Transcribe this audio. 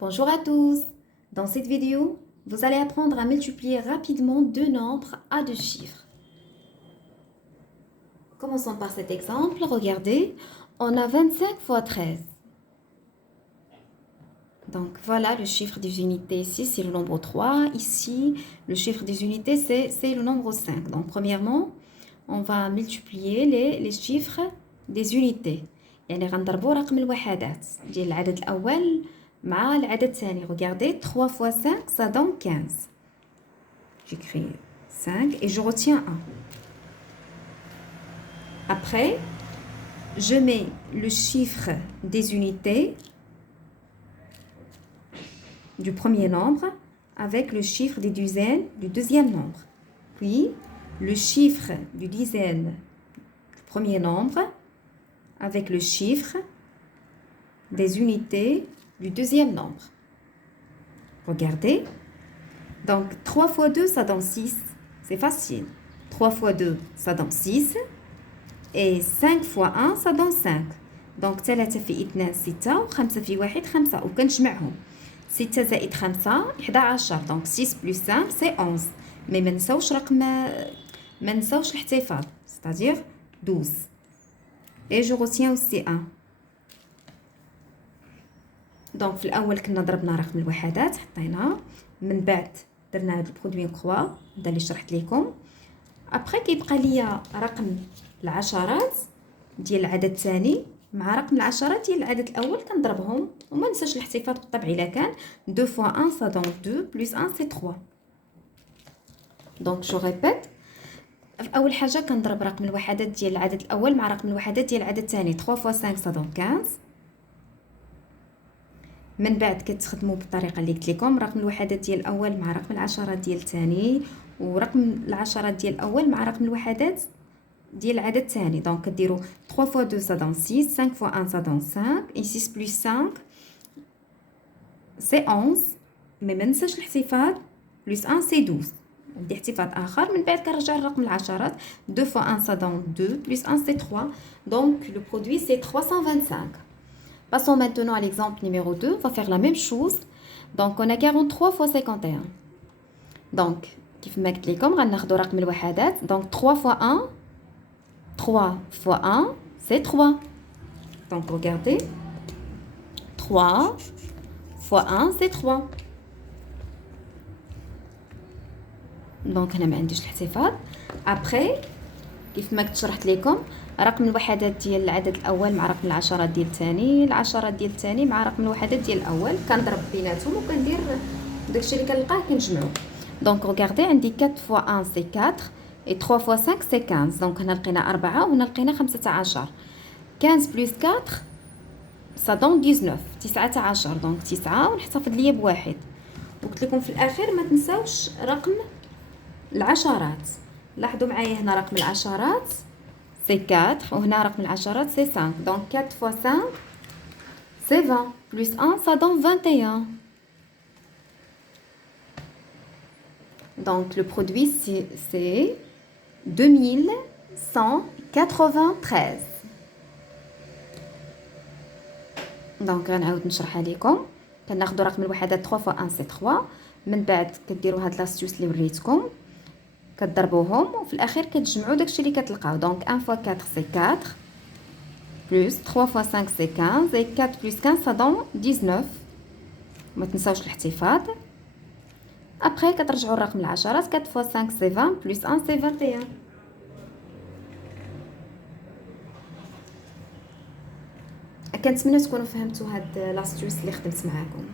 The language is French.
Bonjour à tous. Dans cette vidéo, vous allez apprendre à multiplier rapidement deux nombres à deux chiffres. Commençons par cet exemple. Regardez, on a 25 fois 13. Donc voilà le chiffre des unités ici, c'est le nombre 3. Ici, le chiffre des unités, c'est le nombre 5. Donc premièrement, on va multiplier les chiffres des unités. يعني غنضربوا رقم الوحدات ديال العدد الأول مع العدد الثاني. Regardez, 3 fois 5, ça donne 15. J'écris 5 et je retiens 1. Après, je mets le chiffre des unités du premier nombre avec le chiffre des dizaines du deuxième nombre. Puis, le chiffre du dizaine du premier nombre avec le chiffre des unités du deuxième nombre. Regardez. Donc, 3 fois 2, ça donne 6. C'est facile. 3 fois 2, ça donne 6. Et 5 fois 1, ça donne 5. Donc, 3 في 2 6 و5 في 1 5 وكنجمعهم. 6 زائد 5 11. Donc 6 plus 5 c'est 11. Mais ما نساوش الاحتفاظ. C'est-à-dire 12. Et je retiens aussi 1. Donc في الأول كنا ضربنا رقم الوحدات حطيناه. من بعد درنا هاد البرودوي كوا هذا اللي شرحت لكم. ابخي كيبقى ليا رقم العشرات ديال العدد الثاني مع رقم العشرات ديال العدد الاول كنضربهم وما ننساش الاحتفاظ بالطبع الا كان 2 fois 1 ça donne 2 plus 1 c'est 3. Donc je répète. اول حاجه كنضرب رقم الوحدات ديال العدد الاول مع رقم الوحدات ديال العدد الثاني. 3 fois 5 ça donne 15. من بعد كتخدموا بالطريقه اللي قلت لكم رقم الوحدات ديال الاول مع رقم العشرات ديال الثاني ورقم العشرات ديال الاول مع رقم الوحدات ديال العدد الثاني. دونك كديروا 3 fois 2 ça donne 6, 5 fois 1 ça donne 5 et 6 plus 5 c'est 11. mais ما ننساش الاحتفاظ plus 1 c'est 12. ندير احتفاظ اخر من بعد كنرجع لرقم العشرات. 2 fois 1 ça donne 2 plus 1 c'est 3. donc le produit c'est 325. Passons maintenant à l'exemple numéro 2. On va faire la même chose. Donc, on a 43 fois 51. Donc, كيف ما قلت لكم غناخدو رقم الوحدات. Donc, 3 fois 1. 3 fois 1, c'est 3. Donc, regardez. 3 fois 1, c'est 3. Donc, هنا ما عنديش الاحتفاظ. Après, كيف ما كنت شرحت لكم رقم الوحدات ديال العدد الاول مع رقم العشرات ديال الثاني، العشرات ديال الثاني مع رقم الوحدات ديال الاول كنضرب بيناتهم وكندير داكشي اللي كنلقاه كنجمعو. دونك ريغاردي عندي 4 fois 1 c'est 4 et 3 fois 5 c'est 15. دونك هنا لقينا 4 وهنا لقينا 15. 15 plus 4 ça donne 19. دونك 9 ونحتفظ ليا بواحد. وقلت لكم في الاخير ما تنساوش رقم العشرات. لاحظوا معايا هنا رقم العشرات c'est 4 وهنا رقم العشرات c'est 5. donc 4 fois 5 c'est 20 plus 1 ça donne 21. donc le produit c'est 2193. donc غنعاود نشرحها لكم. كناخذوا رقم الوحدات 3 fois 1 c'est 3. من بعد كديروا هاد لاستيوس اللي وريتكم كتضربوهم وفي الاخير كتجمعوا داكشي اللي كتلقاو. دونك 1 fois 4 c'est 4 plus 3 fois 5 c'est 15 et 4 plus 15 ça donne 19. ما تنساوش الاحتفاظ. après كترجعوا الرقم العشرات. 4 fois 5 c'est 20 plus 1 c'est 21. كنتمنى تكونوا فهمتوا هاد لاستيوس اللي خدمت معاكم.